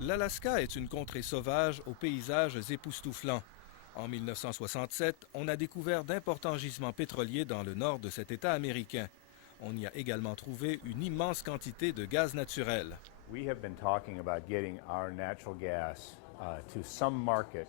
L'Alaska est une contrée sauvage aux paysages époustouflants. En 1967, on a découvert d'importants gisements pétroliers dans le nord de cet État américain. On y a également trouvé une immense quantité de gaz naturel. We have been talking about getting our natural gas to some market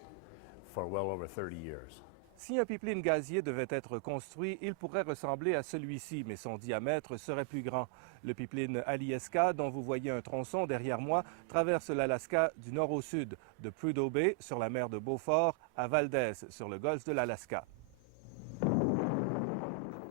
for well over 30 years. Si un pipeline gazier devait être construit, il pourrait ressembler à celui-ci, mais son diamètre serait plus grand. Le pipeline Alyeska, dont vous voyez un tronçon derrière moi, traverse l'Alaska du nord au sud, de Prudhoe Bay, sur la mer de Beaufort, à Valdez, sur le golfe de l'Alaska.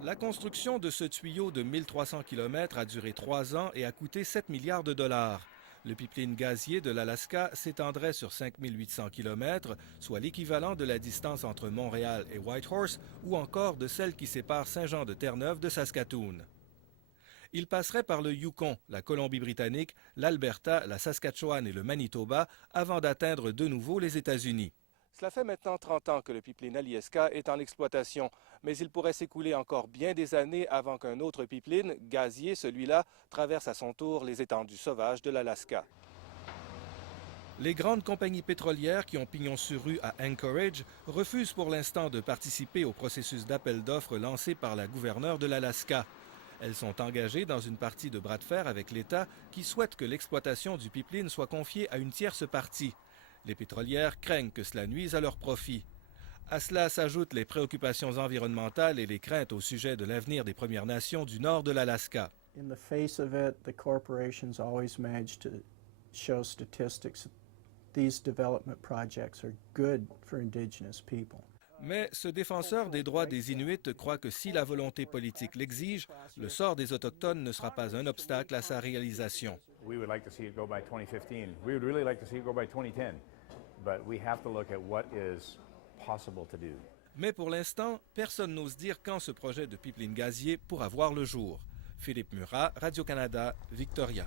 La construction de ce tuyau de 1300 km a duré 3 ans et a coûté 7 milliards de dollars. Le pipeline gazier de l'Alaska s'étendrait sur 5800 km, soit l'équivalent de la distance entre Montréal et Whitehorse ou encore de celle qui sépare Saint-Jean-de-Terre-Neuve de Saskatoon. Il passerait par le Yukon, la Colombie-Britannique, l'Alberta, la Saskatchewan et le Manitoba avant d'atteindre de nouveau les États-Unis. Cela fait maintenant 30 ans que le pipeline Alyeska est en exploitation, mais il pourrait s'écouler encore bien des années avant qu'un autre pipeline, gazier celui-là, traverse à son tour les étendues sauvages de l'Alaska. Les grandes compagnies pétrolières qui ont pignon sur rue à Anchorage refusent pour l'instant de participer au processus d'appel d'offres lancé par la gouverneure de l'Alaska. Elles sont engagées dans une partie de bras de fer avec l'État qui souhaite que l'exploitation du pipeline soit confiée à une tierce partie. Les pétrolières craignent que cela nuise à leur profit. À cela s'ajoutent les préoccupations environnementales et les craintes au sujet de l'avenir des Premières Nations du nord de l'Alaska. In the face of it, the corporations always manage to show statistics that these development projects are good for indigenous people. Mais ce défenseur des droits des Inuits croit que si la volonté politique l'exige, le sort des Autochtones ne sera pas un obstacle à sa réalisation. We would like to see it go by 2015. We would really like to see it go by 2010. But we have to look at what is possible to do. Mais pour l'instant, personne n'ose dire quand ce projet de pipeline gazier pourra voir le jour. Philippe Murat, Radio-Canada, Victoria.